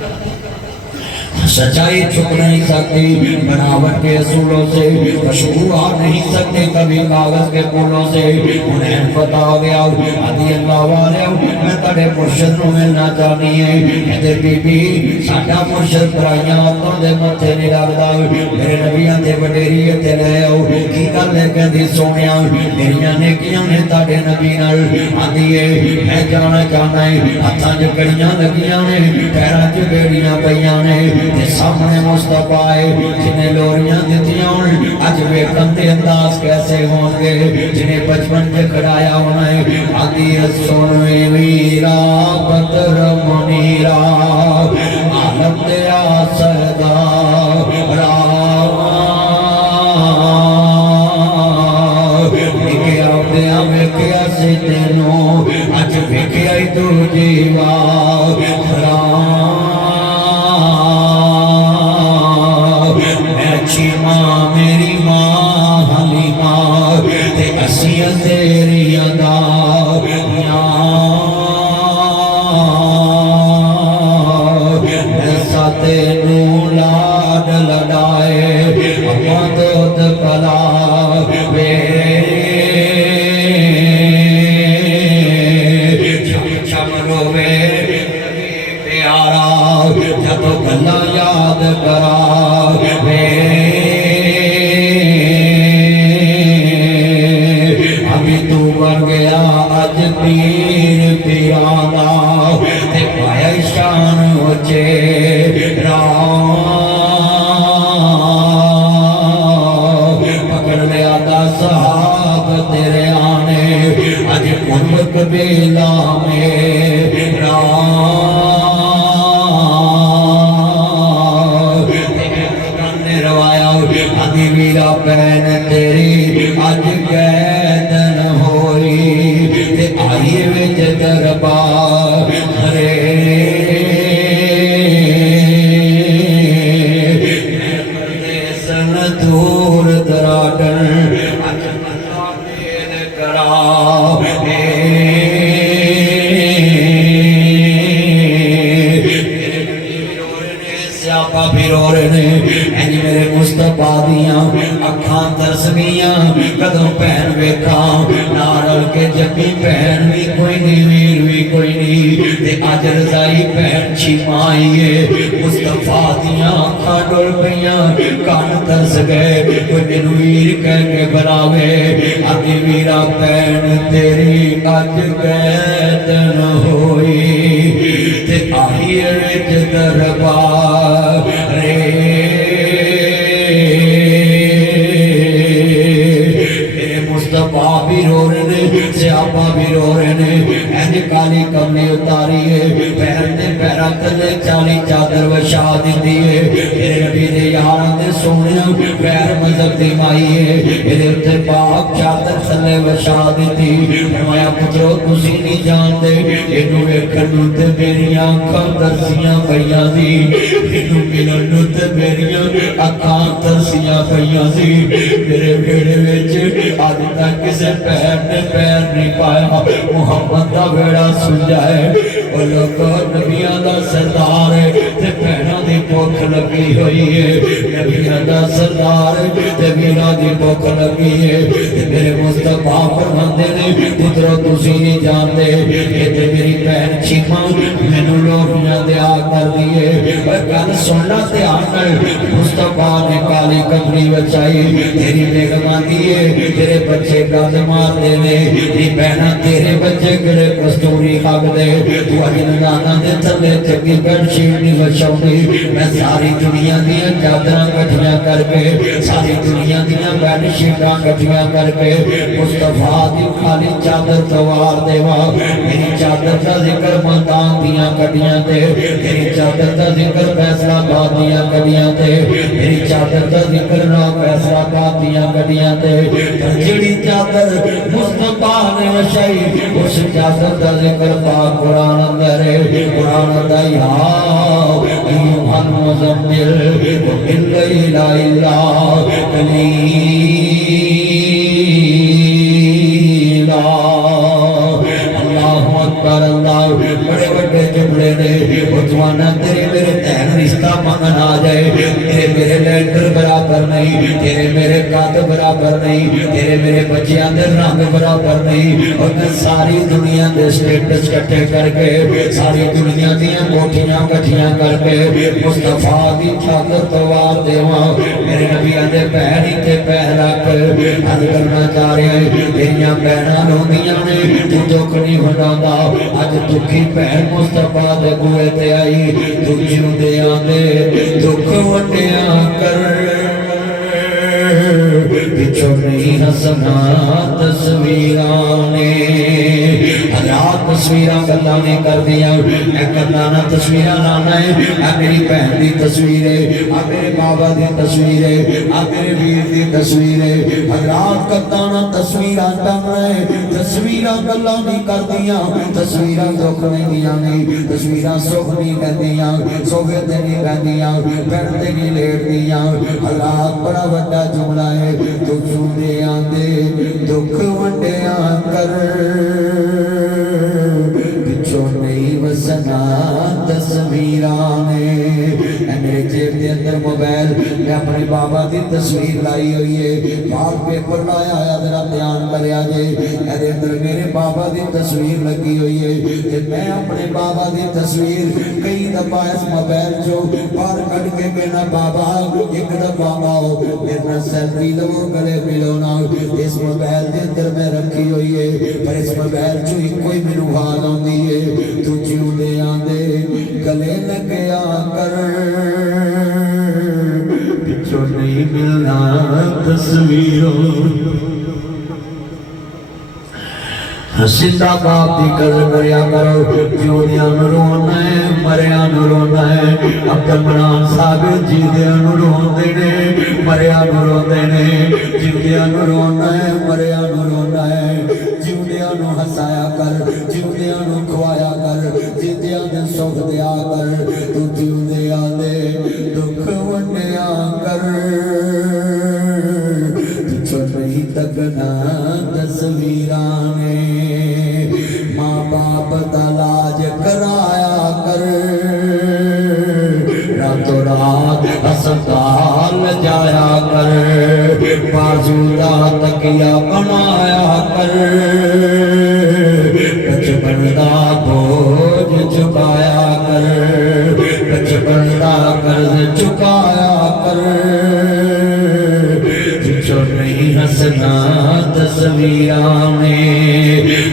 सच्चाई छुप नहीं सकती बनावट के असूलों से, खुशबू आ नहीं सकते कभी कागज के फूलों से। उन्हें पता हो गया आदि अल्लाह वाले मैं तेरे मुर्शिद को मिलना चाहनी है। कहते बीबी साडा मुर्शिद पराइयां औरतों दे मत्थे नहीं लगदा, मेरे नबियां दे वडेरी ते ले आओ। की गल गल है कहती सोनिया मेरिया नेकियां ने ताड़े नबी नाल आंदी है मैं जाना चाहना है हाथां च कड़ियां लगियां ने पैरां च बेड़ियां पईयां ने ते सामने मुस्तफा है जिन्हें लोरियां दित्तियां होण अज वेखण दे अंदाज कैसे होंगे जिन्हें बचपन च खड़ाया होना है आंदी है सुन वीरा बदर मुनीरा आलम तेरा सरदार वेख्या से तेनों अज वेख्या ही तू जीवा अच्छी मां मेरी मां हलीमा ते असिया तेरी अदा ऐसा तेनू लाड लड़ाए अम्मा दूध पला वे जब गल्ला याद करा अभी तू बन गया अज पीर पियाना ते पाया शान होचे पकड़ लिया दस हाथ तेरे आने अज कुंभ कबीला में वीरा भैन तेरी अज कैदन होई ते आई विच दरबार हरे सन दूर दराडन अज मन्ना मेल करा स्यापा फिरोर ने इंज मेरे मुस्तफा दियां अखां तरस गईयां कदों भैन वेखा नाल के जम्मी भैन भी कोई नहीं वीर भी कोई नहीं ते अज रजाई भैन छिमाई है मुस्तफा दियां अखां डुल पईयां कान तरस गए कोई मैनू वीर कह के बुलावे अगे वीरा भैन तेरी अज कैदन होई ते आई विच दरबार रे मुस्तफा भी रो रहे ने स्यापा भी रो रहे ने इंज काली कमली उतारी है पैर ने पैरा तले 40 चादर वछा दी है तेरे नबी दे यार दे सोने पैर मजहब दी माई है इहदे उत्ते पाक चादर थले वछा दी फरमाया पुत्रो तुसी नहीं जानते इनू वेखण नूं ते मेरियां अखां तरसियां पईयां सी इनू मिलण नूं ते मेरियां अखां तरसियां पईयां सी मेरे बेड़े विच अज तक किसी पैर ने पैर नहीं पाया मुहम्मद का बेड़ा सुझा है वो लोग नबियां का सरदार है ते भैणों की भुख लगी हुई है नबियां का सरदार ते वीरां की भुख लगी है मेरे मुस्तफा फरमांदे ने पुत्रो तुसी नहीं जानते ये ते मेरी भैन चीमा मैनू लोरियां दिया कर दी है गल सुनना ध्यान नाल मुस्तफा ने काली कमली बचाई तेरी बेगमानी है तेरे बच्चे गंद मारते ने नी भैना तेरे बच्चे किड़े कस्तूरी खाते तू अज नदाना दे थले चंगी बेडशीट नहीं बछाउंदी मैं सारी दुनिया दियां चादरां कट्ठियां करके सारी दुनिया दियां बेडशीटां कट्ठियां करके मुस्तफा दी खाली चादर तवार देवा मेरी चादर का जिक्र मदान दियां कड़ियां ते तेरी चादर का जिक्र फैसलाबाद दियां कड़ियां ते मेरी चादर का जिक्र ना फैसलाबाद दियां कड़ियां ते जिहड़ी चादर मुस्तफा ने वछाई उस चादर का जिक्र पाक कुरान अंदर है कुरान दा या अय्युहल मुज़म्मिल कुल ला इला कलीला अल्लाहु अकबर अल्लाह बड़े बड़े जुमले ने उजवाना तेरे मेरे तैन रिश्ता मंगन आ जाए तेरे मेरे लैंडर बराबर नहीं तेरे मेरे कद बराबर نہیں تیرے میرے بچیاں دے رنگ برابر نہیں اور میں ساری دنیا دے سٹیٹس کٹھے کر کے ساری دنیا دیاں کوٹھیاں کٹھیاں کر کے مصطفیٰ دی چادر توار دیواں میرے نبی دے پیری تے پیر رکھ حد کرنا چاہ رہے ہیں تیریاں بہناں روندیاں نے تو دکھ نہیں ہنڈاؤندا اج دکھی بہن مصطفیٰ دے بوئے تے آئی تو جیوندیاں دے دکھ وٹیاں کر پچھو نہیں ہسنا تصویران نے حضرات تصویران گلہ نے کر دیا اے گلانا تصویران لانا ہے اے میری بہن دی تصویر ہے اے میرے بابا دی تصویر ہے اے میرے ویر دی تصویر ہے حضرات گلانا تصویران ٹنگ رہے تصویران گلہ نہیں کر دیا تصویران دکھ نہیں دیا نہیں تصویران سکھ نہیں کر دیا سوگے تے نہیں کر دیا پہنتے نہیں لیٹ دیا حضرات بڑا بڑا جملہ ہے تو چوندے آندے دکھ ونڈیاں کر پچھو نہیں وسنا تصویرانے اے میرے جیب دے اندر موبائل میں اپنے بابا دی تصویر لائی ہوئی ہے باب پیپر لایا ہے ذرا دھیان کریا جے اے اندر میرے بابا دی تصویر لگی ہوئی ہے کہ میں اپنے بابا دی تصویر کئی دفعہ اس موبائل جو باہر کٹ کے کہنا بابا ایک دفعہ آؤ میرا سیلفی لو گلے ملو نا اس موبائل دے اندر میں رکھی ہوئی ہے پر اس موبائل جو ہی کوئی میرو حال ہوندی ہے تو جیو دے آندے گلے لگیا کر پچھو نہیں ملنا تصویروں زندہ باپ دی قدر کریا کرو جیوندیاں نوں رونا ہے مریاں نوں رونا ہے عبد المنان صاحب جیندیاں نوں روندے نے مریاں نوں روندے نے جیوندیاں نوں رونا ہے مریاں نوں رونا ہے جیوندیاں نوں ہسایا کر جیوندیاں نوں کھوایا کر جیندیاں دے سکھ دیا کر تو جیوندیاں دے دکھ ونڈیا کر پچھو نہیں تکنا تصویراں نے ماں باپ دا لاج کرایا کر راتوں رات ہسپتال جایا کر بازو دا تکیا بنایا کر بچپن دا بوجھ چکایا کر بچپن دا قرض چکایا کر پچھو نہیں ہسنا تصویراں میں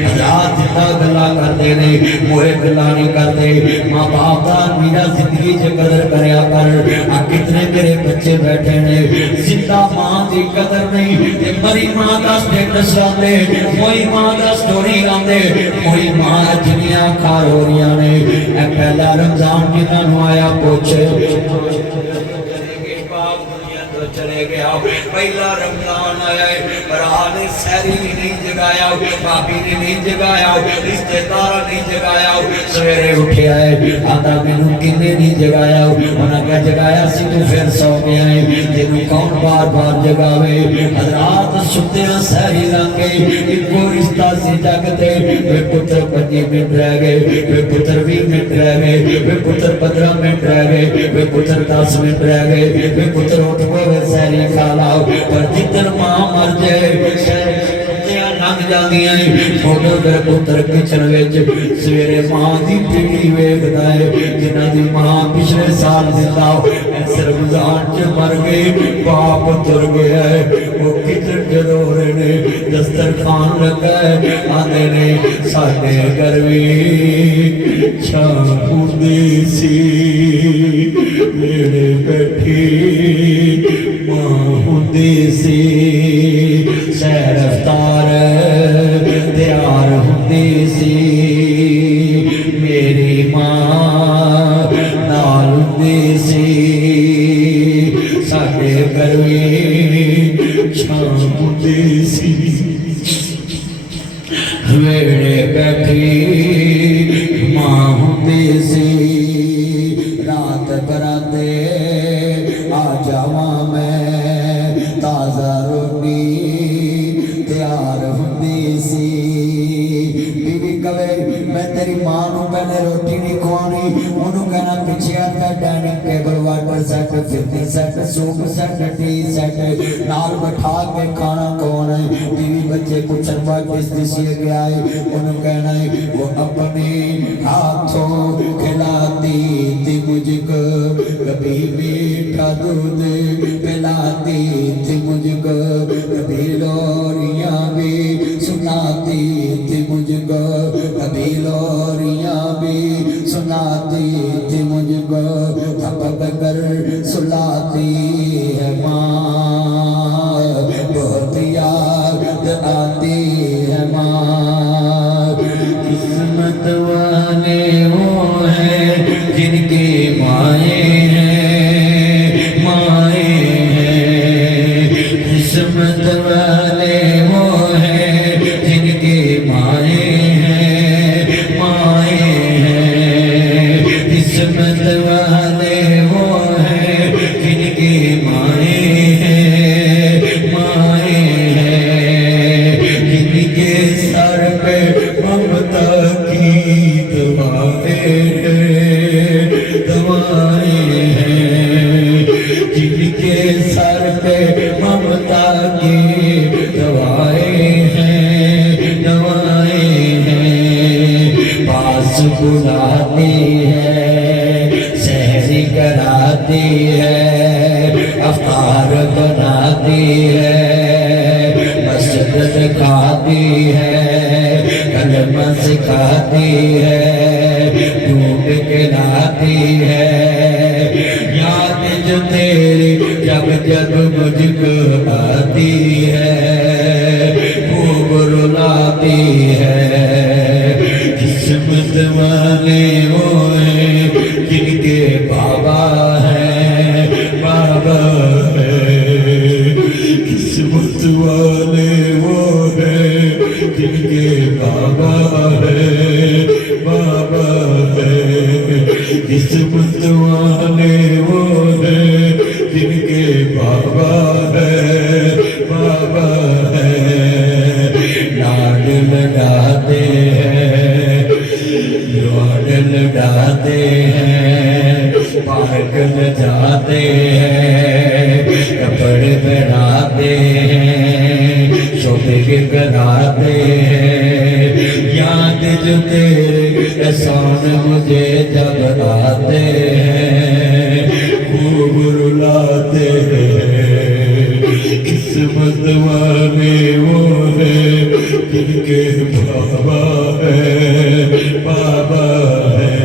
حضرات جتا گلا کرتے نے موہے گلا نہیں کرتے ماں باپ دا میرا زندگی چ قدر کریا کر آ کتنے میرے بچے بیٹھے نے زندہ ماں دی قدر نہیں تے مری ماں دا سٹیٹس لاندے کوئی ماں دا سٹوری لاندے کوئی ماں جنیاں کھا رو رہیاں نے اے پہلا رمضان جنہاں نوں آیا پوچھ چلے گیا پہلا رمضان آیا ہے برا نے سہری بھی نہیں جگایا بابی نے نہیں جگایا رشتے دار نہیں جگایا سویرے اٹھے آئے آتا مینوں کنے نہیں جگایا انہاں کیا جگایا سی تو پھر سو گیا ہے تینوں کون بار بار جگاوے حضرات سُتیاں سہری لانگے ایک کو رشتہ سی جگتے وے پتر 25 منٹ رہ گئے وے پتر 20 منٹ رہ گئے وے پتر 15 منٹ رہ گئے وے پتر 10 منٹ رہ گئے وے پتر اٹھ گئے سہری کھا لاؤ پر جتن ماں مر جائے سہریاں لنگ جاندیاں چھوٹے در پتر کچن وچ سویرے ماں دی پیڑی ویکھدا ہے جنہاں دی ماں پچھلے سال زندہ ایسے رمضان چ مر گئی باپ تر گیا ہے وہ کچن جدوں رہے نے دسترخوان لگا ہے آندے نے ساڈے گھر وی چھاں ہوندی سی میرے بیٹھی ماں ہوندی سی سیر افطار تیار ہوندی سی میری ماں نال ہوندی سی ساڈے گھر وی چھاں ہوندی سی ویڑے بیٹھی ماں ہوندی سی رات براتے آ جاواں میں تازہ روٹی تیار ہوندی سی بیوی کہے میں तेरी मां नूं पहले रोटी नहीं खवानी ओनू कहना पिछे आता dining table water set fifty set soup set T set नाल बैठा के खाना खवाना है बीवी बच्चे पूछन बाद किस दिशा गया है ओनू कहना है वो अपने हाथों खिलाती थी मुझको कभी मीठा दूध पिलाती थी मुझको कभी लोरियां भी सुनाती थी मुझको कभी लोरियां भी सुनाती थी मुझको थपक कर सुलाती है माँ बहुत याद आती है माँ किस्मत वाले वो हैं जिनकी माएँ हैं माएँ हैं किस्मत वाले वो हैं जिनकी माएँ हैं माएँ हैं किस्मत वाले वो हैं जिनकी माएँ हैं माएँ हैं जिनके सर पे ममता की दवाएँ हैं जिनके सर पे ममता की दवाएँ हैं पास बुलाती है सहरी कराती है अफ्तार बनाती है मस्जिद दिखाती है कलमा सिखाती है डूब के लाती है याद जो तेरी जब जब मुझको आती है खूब रुलाती है किस्मत वाले वो हैं जिनके बाबा है बाबा है किस्मत वाले वो हैं जिनके बाबा है बाबा है किस्मत वाले वो हैं जिनके बाबा है बाबा है लाड लगाते हैं लाड लगाते हैं पार्क में जाते हैं कपड़े पहनाते हैं शॉपिंग कराते हैं याद जो तेरे एहसान मुझे जब आते हैं खूब रुलाते हैं किस्मत वाले वो हैं जिनके बाबा है बाबा है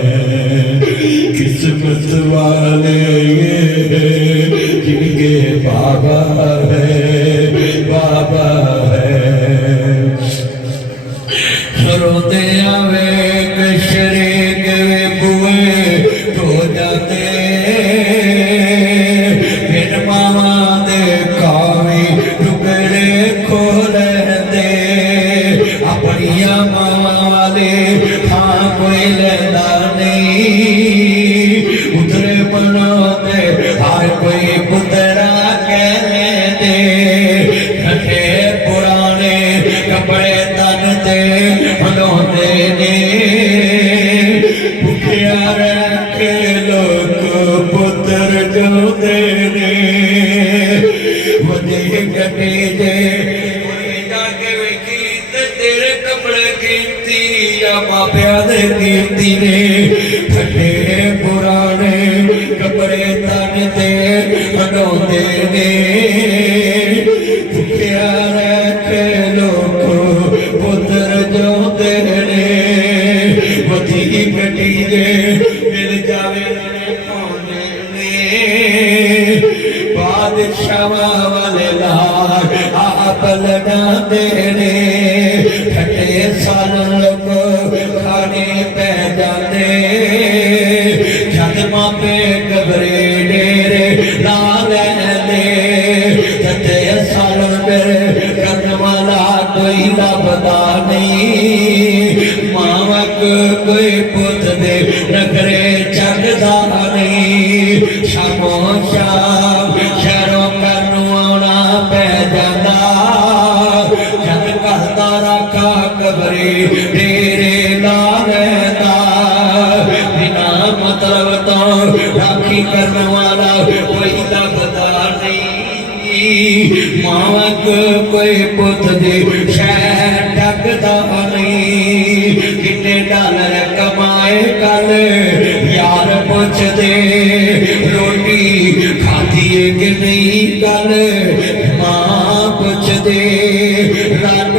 किस्मत वाले ये हैं जिनके बाबा है बाबा है रोते आवे शरीक बुए तो जाते फिर मामा दे खावी टुकड़े खोल दे अपनी मामा वाले हाँ कोई लेना नहीं उतरे बनाते हर कोई पुतरा कहने दे ठंडे पुराने कपड़े तन ते बनोते ने भुखिया रख लोग पुत्र जोते ने मुझे गड्डी दे जाके गीत तेरे कपड़े कीमती या मापिया दे कीमती ने ठंडे पुराने कपड़े तन ते बनोते ने भुखिया रख लोग पुत्र जोते ने वधी गड्डी दे मिल जावे पाने ने बादशाह वाले लाल आप लगाते ने ठंडे साल लोग खाने पै जाते जद मापे कबरे डेरे ला लेंदे ठंडे साल मेरे करने वाला कोई लभदा नहीं मावक कोई पुत दे नखरे चढ़दा नहीं शामो शाम शहरों करनू आना पै जांदा जद कहता रखा कबरे डेरे ला कोई लभदा नहीं मावक कोई पुत दे शहर टकदा नहीं किन्ने डॉलर कमाए कल यार पुछ दे रोटी खाधी है कि नहीं कल मां पुछ दे रंग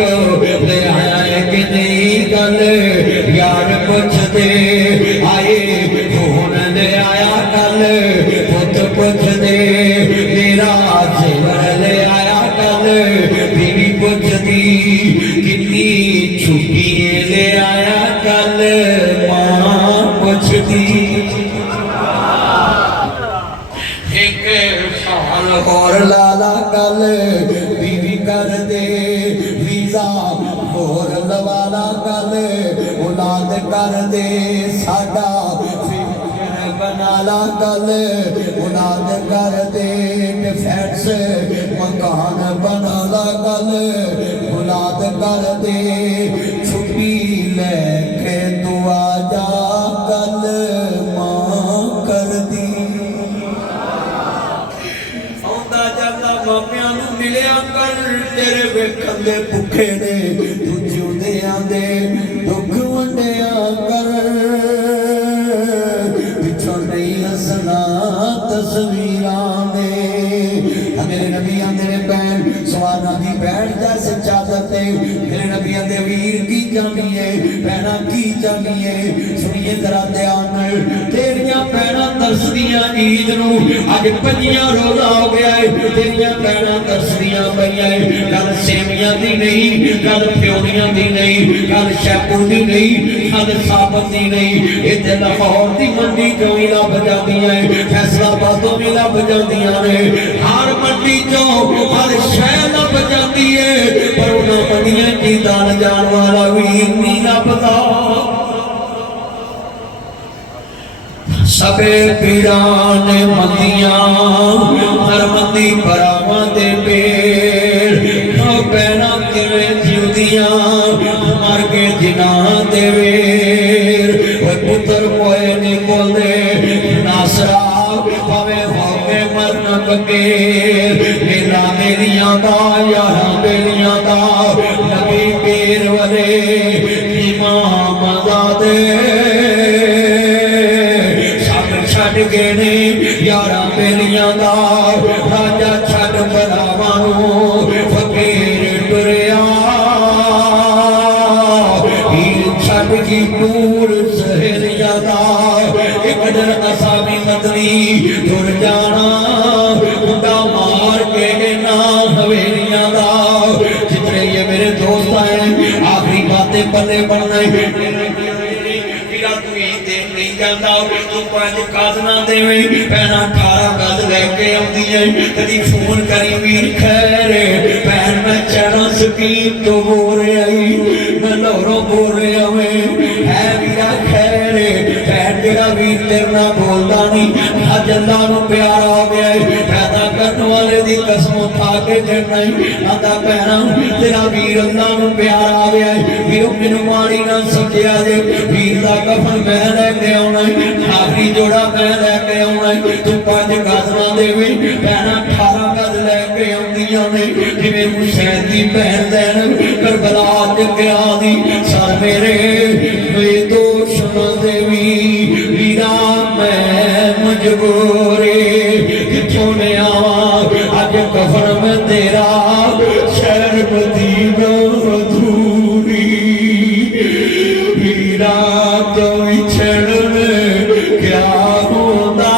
ले आया है कि नहीं कल यार पुछ दे आए फोन ले आया कल पुत पुछ दे मेरा जेवर ले आया कल बीवी पुछ दी कितनी छुट्टी ले आया कल मां पुछ दी एक साल और लाला कल बीवी कर दे वीजा और लवाला कल औलाद कर दे साडा बनाला कल औलाद कर दे डिफेंस मकान बनाला कल औलाद कर दे छुट्टी लेके तू आ जा कल मां कर दी आउंदा जांदा मापियां नूं मिलिया कर तेरे वेखण दे भुखे ने तू जिउंदियां दे दुख वंडिया कर पिछों नहीं हसना तस्वीरां ने मेरे नबी आंदे ने भैन सवाना दी बैठ जा सजादत ते मेरे नबी आंदे वीर की जानिए भैना की जानिए सुनिए जरा ध्यान नाल तेरियां भैना तरसदियां ईद नूं अज 5 रोजा हो गया है तेरियां भैना तरसदियां पईयां गल सेवियां दी नहीं गल प्योनियां दी नहीं गल शैपू दी नहीं गल साबत दी नहीं इत्थे लाहौर दी मंडी चों ही लभ जांदियां फैसलाबादों भी लभ जांदियां ने हर मंडी चों हर शह लभ जाती है पर उन्हां मंडियां च दान जान वाला वीर नहीं लभदा सबे पीरां ने मंदियां हर मंदी भरावां दे पेड़ पैना किवें जिउदियां मर के जिन्हां दे वेर पुत्र कोई नहीं बोलदे नासरा भावे होवे मरन बगैर मेरा मेरियां दा यारां बेलियां दा नबी पीर वले इमाम ज़ादे छड़ गए ने यारां बेलियां दा राजा छड़ भरावां नूं फकीर टुरिया छड़ की दूर सहेलियां दा एक दिन असा भी मदनी टुर जाना मुंडा मार के ना हवेलियां दा जितने ये मेरे दोस्त आए आखिरी बातें पल्ले बनना नहीं जाता तू 5 गज ना देवे भैना 18 गज लैके आउंदी है कदी फोन करी वीर खैर भैन मैं चढ़ा स्कीम तो बोल आई मैं लाहौरों बोल रहा है वीरा खैर भैन तेरा वीर तेरे नाल बोलदा नहीं अज अल्लाह नूं प्यार आ गया पैदा करने वाले दी कसम उठा के कहना आंदा भैना तेरा वीर अल्लाह नूं प्यार आ गया वीरों मैनूं माड़ी ना समझिया जे वीर दा कफन मैं लेके आउणा आखिरी जोड़ा मैं लेके आउणा तू 5 गज ना देवे भैना 18 गज लेके आउंदियां ने जिवें हुसैन दी भैन दैन करबला च गया दी सर मेरे दोष न देवी वीरा मैं मजबूरे किथों ने आवा अज कफन में तेरा शहर मदीना अधूरी वीरा तो छड़ क्या होता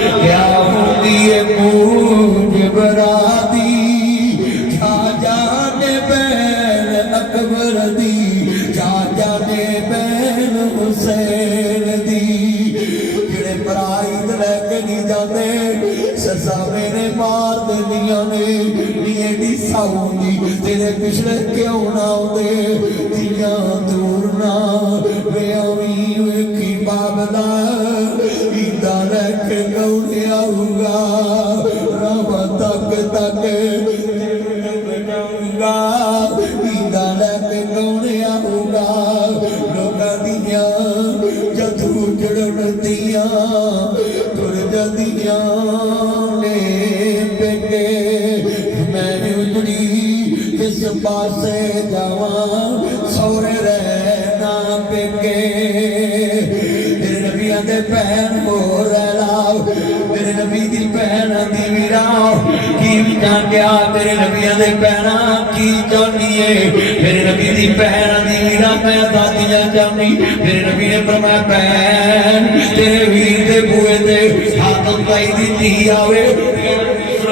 क्या होती है मूंज बरादी खाजा ने बैन अकबर दी चाचा ने बैन हुसैन दी जेड़े पराई लैके नहीं जाते ससा मेरे मार दिया ने नी साउंदी तेरे पिछले क्यों ना आते दिया दूर ना वे वेखी बाबला ईदा लैके कौन आऊगा रब तक तक जाऊंगा ईदा लैके कौन आऊगा लोकां दिया जदू जड़न दिया तुर जदियां پاسے جاواں سورے رہنا پیکے میرے نبی دے بہن ہو رہا میرے نبی دی بہن دی میرا کی جان گیا میرے نبی دے بہنا کی جانیے میرے نبی دی بہن دی میرا میں دادیاں جانی میرے نبی نے فرمایا بہن تیرے ویر دے بوئے دے حاتم بھائی دی دھی آوے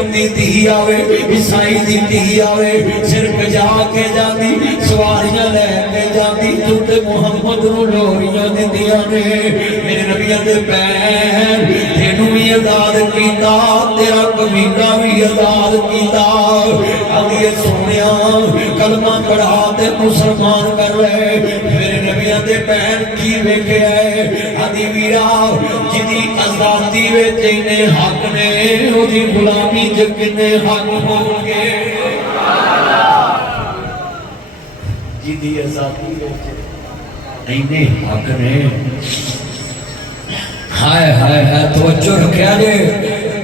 دی دھی آوے عیسائی دی دھی آوے صرف جا کے جاتی سواریاں لے کے جاتی جھوٹے محمد نو لوریاں دی دیا نے میرے نبی دے بہن تینو بھی آزاد کیتا تیرا کمینہ بھی آزاد کیتا آدھیے سونیا کلمہ پڑھا تے مسلمان کر رہے میرے نبی دے بہن کی ویکھے آئے آدھی ویرا جدی آزادی وچ انہیں حق نے او جی غلامی جکنے حق ہو گے جدی آزادی وچ انہیں حق نے ہائے ہائے ہائے توجہ رکھیا جے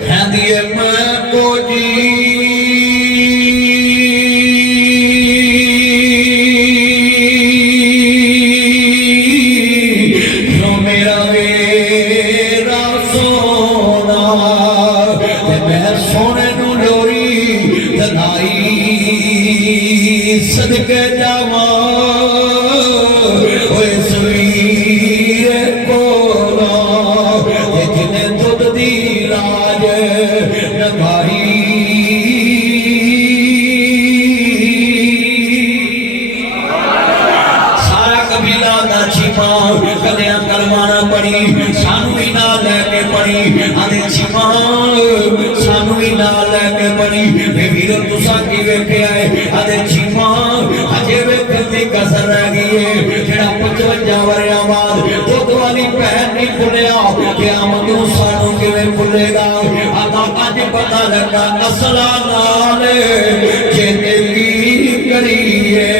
ہیں دیئے میں کو جی صدقے جاواں اوے سویر کولا جنے دودھ دی لاج نبھائی سارا قبیلہ دا چھپا کدیاں کلمانہ پڑی سانو ہی نہ لے کے پڑی آدھے چھپا سانو ہی نہ لے کے پڑی بے ویرت تسا کی ویکھے آئے آدھے چھپا ہجے ویکھن دی کسر رہ گئی ہے جڑا 55 وریاں بعد دودھ والی بہن نہیں بھولیا قیامت نوں سانو کیویں بھولے گا آقا اج پتہ لگا اصلا نال جے کی کریے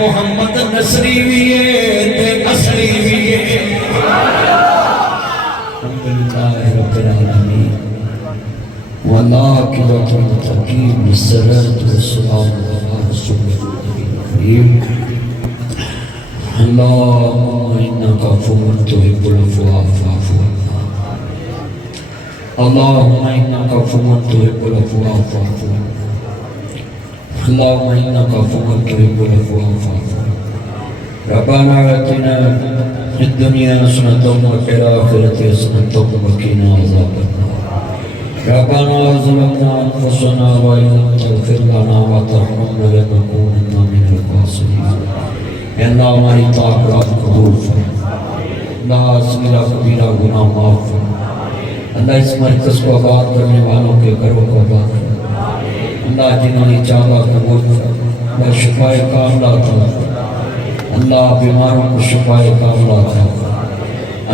محمد نصری بھی ہے تے اصلی بھی ہے الحمدللہ رب العالمین والعاقبۃ للمتقین والصلاۃ والسلام علی رسول اللہ الکریم اللهم انک عفو تحب العفو فاعف عنا اللهم انک عفو تحب العفو فاعف عنا اللهم انك عفو تحب العفو فاعف عنا ربنا آتنا في الدنيا حسنة وفي الآخرة حسنة وقنا عذاب النار ربنا ظلمنا أنفسنا وإن لم تغفر لنا وترحمنا لنكونن من الخاسرين اے اللہ ہماری طاعت قبول فرما اللہ صغیرہ کبیرہ گناہ معاف فرما اللہ اس مرکز کو آباد کرنے والوں کے گھروں کو آباد فرما اللہ جنہوں نے چاہا قبول اللہ شفاء کاملہ عطا اللہ بیماروں کو شفاء کاملہ عطا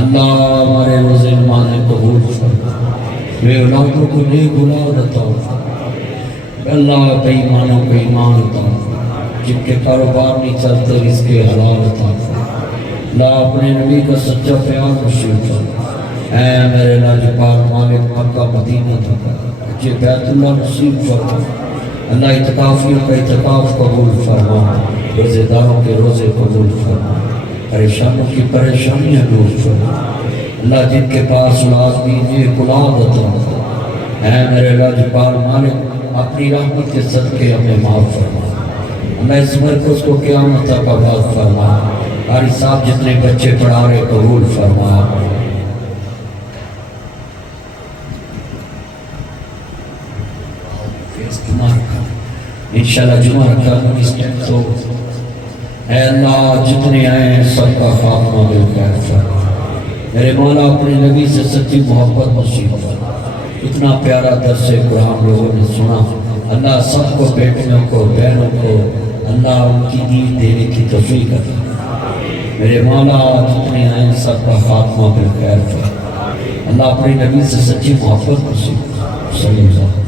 اللہ ہمارے روزے نمازیں قبول فرما بے اولادوں کو نیک اولاد عطا اللہ بے ایمانوں کو ایمان عطا جن کے کاروبار نہیں چلتے رزق حلال عطا اللہ اپنے نبی کا سچا پیار نصیب فرما اے میرے لاجپال مالک مکہ مدینہ تھا یہ بیت اللہ نصیب فرما اللہ اعتکافیوں کا اعتکاف قبول فرما روزے داروں کے روزے قبول فرما پریشانوں کی پریشانیاں دور فرما اللہ جن کے پاس اولاد دیجیے اولاد عطا اے میرے لاجپال مالک اپنی رحمت کے صدقے ہمیں معاف فرما اللہ اس مرکز کو قیامت تک آباد فرما قاری صاحب جتنے بچے پڑھا رہے قبول فرما انشاءاللہ جمعہ رکھا اس ٹائم تو اے اللہ جتنے آئے ہیں سب کا خاتمہ بالخیر فرما میرے مولا اپنے نبی سے سچی محبت نصیب فرما اتنا پیارا درس قرآن لوگوں نے سنا اللہ سب کو بیٹیوں کو بہنوں کو اللہ ان کی دین دینے کی توفیق عطا میرے مولا جتنے آئے سب کا خاتمہ بالخیر فرما اللہ اپنے نبی سے سچی محبت نصیب صلی اللہ